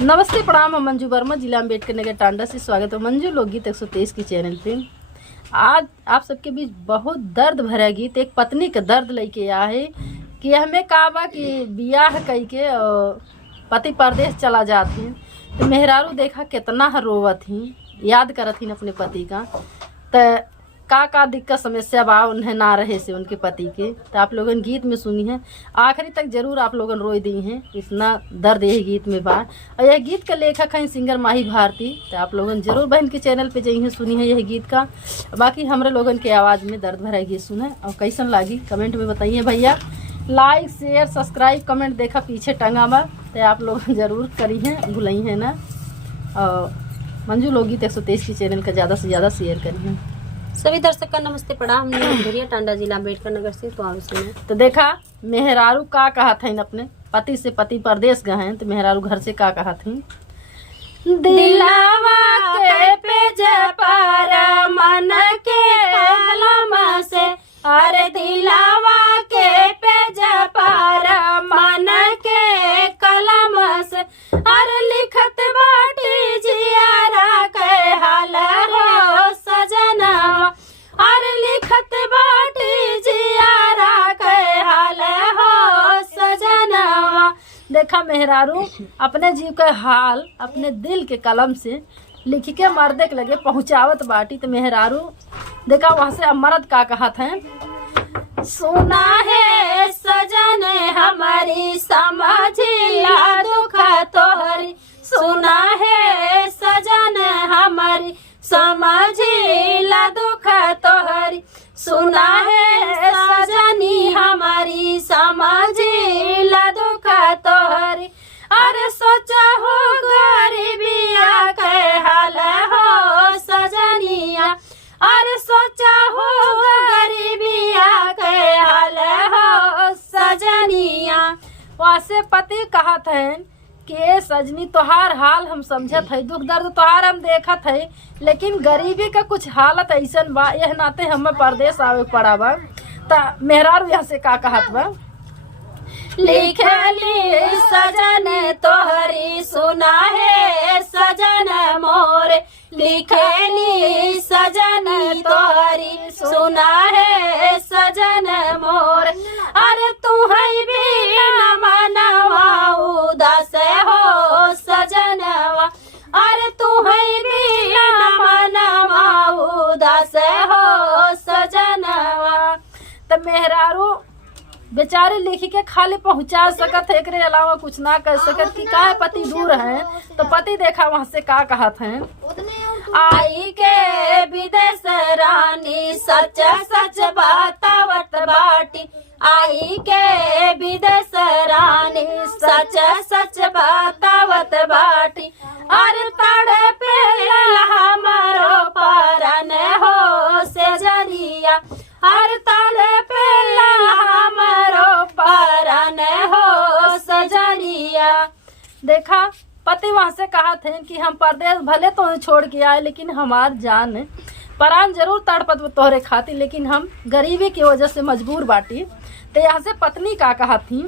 नमस्ते प्रणाम। हम मंजू वर्मा, जिला अम्बेडकर नगर टांडा से स्वागत है मंजू लोकगीत 123 की चैनल पे। आज आप सबके बीच बहुत दर्द भरा गीत, एक पत्नी का दर्द लेके आया है कि हमें कहा बा कि बियाह कई के पति परदेश चला जाती हैं तो मेहरारू देखा कितना रोवत थी, याद करत थी अपने पति का। तो का दिक्कत समस्या बा उन्हें ना रहे से उनके पति के, तो आप लोगन गीत में सुनी है, आखिरी तक जरूर आप लोगन रोई दी हैं। इतना दर्द यही गीत में बा। और यह गीत का लेखक है सिंगर माही भारती। तो आप लोगन जरूर बहन के चैनल पे जाइए, सुनी है यह गीत का। बाकी हमारे लोगन के आवाज़ में दर्द भरा गीत सुने और कैसन लागी कमेंट में बताइए भैया। लाइक शेयर सब्सक्राइब कमेंट देखा पीछे टंगा बा, तो आप लोग जरूर करी हैं, भुलाई है ना। और मंजू लोकगीत 123 की चैनल का ज़्यादा से ज़्यादा शेयर करी हैं। सभी दर्शक का नमस्ते प्रणाम। हम टांडा जिला अम्बेडकर नगर से। तो आप सुने तो देखा मेहरारू का कहा था अपने पति से, पति परदेश गए हैं तो मेहरारू घर से का कहा थी, दिलावा के पेज पर मन के कलम से, अरे दिलावा के पेज पर मन के कलम से, अरे लिखत बाटी जियारा के हाल हो सजनवा, अरे लिखत बाटी जियारा के हाल हो सजनवा। देखा मेहरारू अपने जीव के हाल अपने दिल के कलम से लिख के मर्दे के लगे पहुंचावत बाटी। तो मेहरारू देखा वहां से मर्द का कहा था, सुना है सजन हमारी समझिला दुख तोहरी, सुना है सजन हमारी समझिला दुख तोहरी, सुना है सजनी हमारी समझिला दुख तोहरी, अरे सोचा हो गरीबिया के हाल हो सजनिया, अरे सोचा हो गरीबिया के हाल हो सजनिया। वहां से पति कहा था कि सजनी तोहार हाल हम समझत है, दुख दर्द तोहार हम देखत है, लेकिन गरीबी का कुछ हालत ऐसन बा, यह नाते हमें परदेश आवे पड़ा बा। तो मेहरारू यहाँ से का कहत बा, लिखली सजन तोहरी सुना है सजन मोरे, लिखली सजन तोहरी सुना है सजन मोरे, अरे तू है भी न मनवा उदास हो सजनवा, अरे तू है भी न मनवा उदास हो सजनवा। तो मेहरारू बेचारे लिख के खाली पहुंचा सकत है, एकरे अलावा कुछ ना कर सकत कि का पति दूर है। तो पति देखा वहां से का कहा था, आई के विदेश रानी सच सच बतावत बाटी, आई के विदेश रानी सच सच बतावत बाटी, अरे तड़े पे हमारो परन हो से जरिया, हर तड़े पे हमारो परन हो सजरिया। देखा पति वहां से कहा थे कि हम परदेश भले तो छोड़ के आए, लेकिन हमार जान प्राण जरूर तड़पत तोहरे खातिर, लेकिन हम गरीबी की वजह से मजबूर बाटी। तो यहाँ से पत्नी का कहा थी,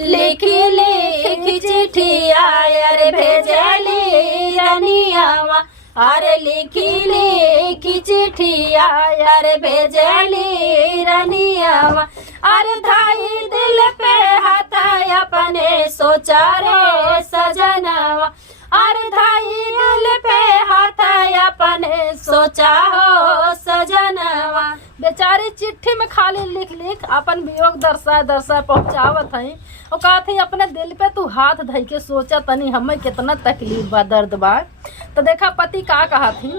लिखी लिखी चिट्ठिया अरे भेजली रनियावा, अरे लिखी लिखी चिट्ठिया अरे भेजली रनियावा, अरे धाई दिल पे हाथ अपने सोचा रे सजनवा, अरे धाई दिल पे हाथ अपने सोचा हो सजनवा। बेचारी चिट्ठी में खाली लिख लिख अपन वियोग दर्शाए दर्शाए पहुंचावत है और कहा थी अपने दिल पे तू हाथ धई के सोचा तनी हमें कितना तकलीफ बा दर्द बा। तो देखा पति का कहा थी,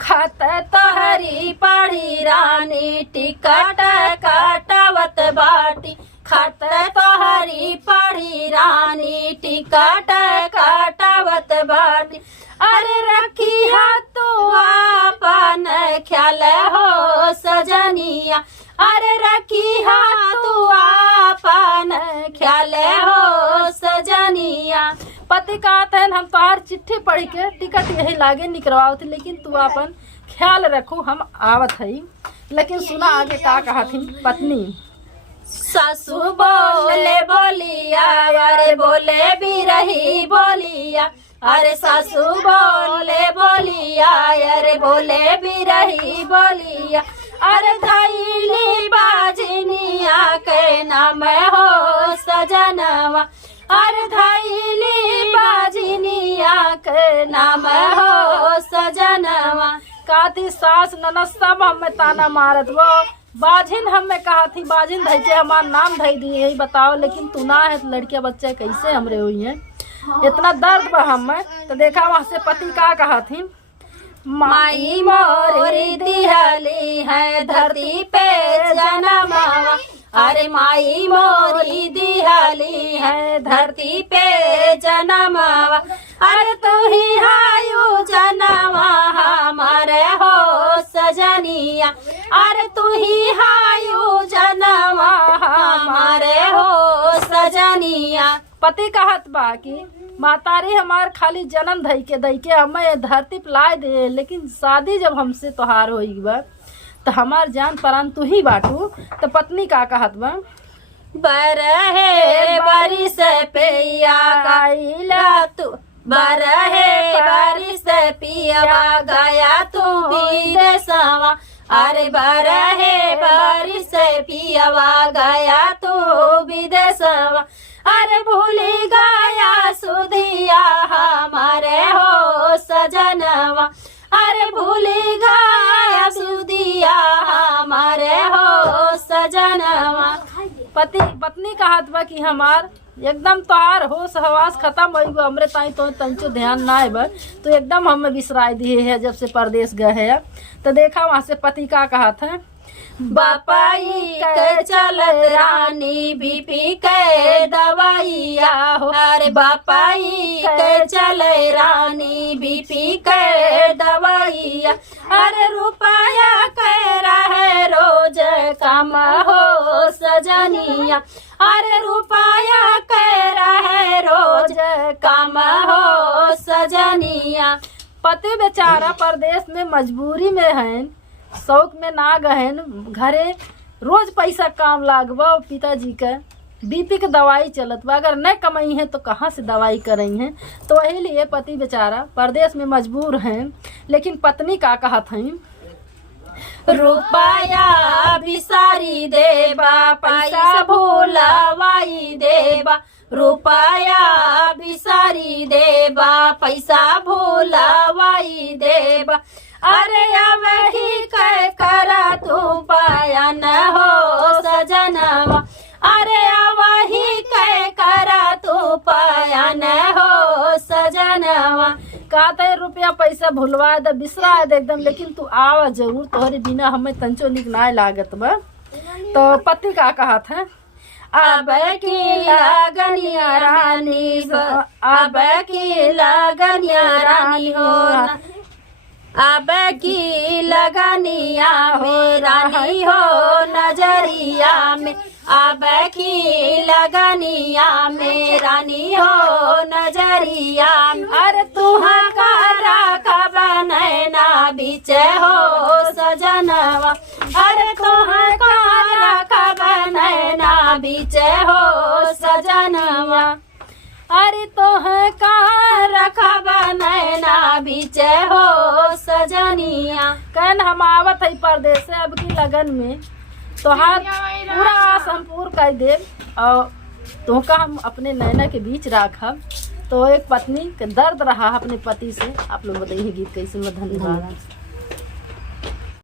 खत तोहरी पढ़ी रानी टिकट काटवत बाटी, खत तोहरी पढ़ी रानी टिकट काटवत बाटी, अरे रखी हाथ तू अपन ख्याल हो सजनिया, अरे रखी हाथ तू अपन ख्याल हो सजनिया। पति कहते हैं हम तोहार चिट्ठी पढ़ के टिकट यही लागे निकलवाओ थे, लेकिन तू अपन ख्याल रखू हम आवत है। लेकिन सुना आगे का कहा थी पत्नी, सासू बोले बोलिया अरे बोले भी रही बोल बोलिया, अरे सासू बोले बोलिया, अरे बोले बिरही बोलिया, अरे धैली बाजनिया के नाम हो सजनवा, अरे धैली बाजनिया के नाम हो सजनवा। काती सास ननद सब हमें ताना मारत वो बाजिन हमें कहा थी बाजिन धई के हमार नाम धई दिए यही बताओ, लेकिन तू ना है तो लड़के बच्चे कैसे हमरे हुई हैं। इतना दर्द बा हमें तो देखा वहाँ से पति का कहा थी, माई मोरी दिहली है धरती पे जनमावा, अरे माई मोरी दिहली है धरती पे जनमावा, अरे तू ही हायु जनवा हमारे हो सजनिया, अरे तू ही हायु जनवा हमारे हो सजनिया। पति कहत बा कि मातारी हमार खाली जन्म धई के हमें धरती पे लाए दे, लेकिन शादी जब हमसे तोहार होई बा तो हमार जान प्राण तू ही बाटू। तो पत्नी का कहत बा, बरहे बारिश पिया गाइला तू, बरहे बारिश पिया गया तू विदेशवा, अरे बरहे बारिश पिया गया तू विदेशवा, अरे भूली गया सुधिया हमारे हो सजनवा, अरे भूली गया सुधिया हमारे हो सजनवा। पत्नी कहत बा कि हमार एकदम तोहार होश हवास खत्म हो गो, हमरे ताई तो तंचो ध्यान ना है बा, तो एकदम हमें बिसराई दिए है जब से परदेश गए है। तो देखा वहाँ से पति का कहा था, बापाई के चलत रानी बीपी के दवाइया हो, अरे बापाई के चले रानी बीपी के दवाइया, अरे रुपया के रहे रोज काम हो सजनिया, अरे रुपया के रहे रोज काम हो सजनिया। पति बेचारा परदेश में मजबूरी में है, शौक में ना गहन घरे रोज पैसा काम लागबा, पिताजी के बीपी के दवाई चलत बा, अगर न कमाई है तो कहाँ से दवाई करई है। तो वही लिए पति बेचारा परदेश में मजबूर हैं, लेकिन पत्नी का कहा थी, रुपया बिसारी देबा पैसा भूलवाई देबा, रुपया बिसारी देबा पैसा भूलवाई देबा, अरे अब ही करा तू पायन हो सजनवा, अरे अब ही करा तू पायन हो सजनवा। का रुपया पैसा भूलवा दे बिसरा दे एकदम, लेकिन तू आवा जरूर, तोहरे बिना हमें तंचो निक ना लागत बा। तो पति का कहा था, अब की लगनिया रानी, अब की लगनिया रानी हो, अब की लगनिया में रानी हो नजरिया में, अब की लगनिया में रानी हो नजरिया में, अरे तुहरा कब नैना बीच हो सजनवा, अरे तुहरा कब नैना बीच हो सजनवा, अरे तो है कहाँ रखब नैना बीच हो सजनिया। कहन हम आवत है परदेश से अब की लगन में तोहार पूरा आसम पूर कर दे और तुमका हम अपने नैना के बीच राखब। तो एक पत्नी के दर्द रहा अपने पति से। आप लोग बताइए गीत कैसे में। धन्यवाद।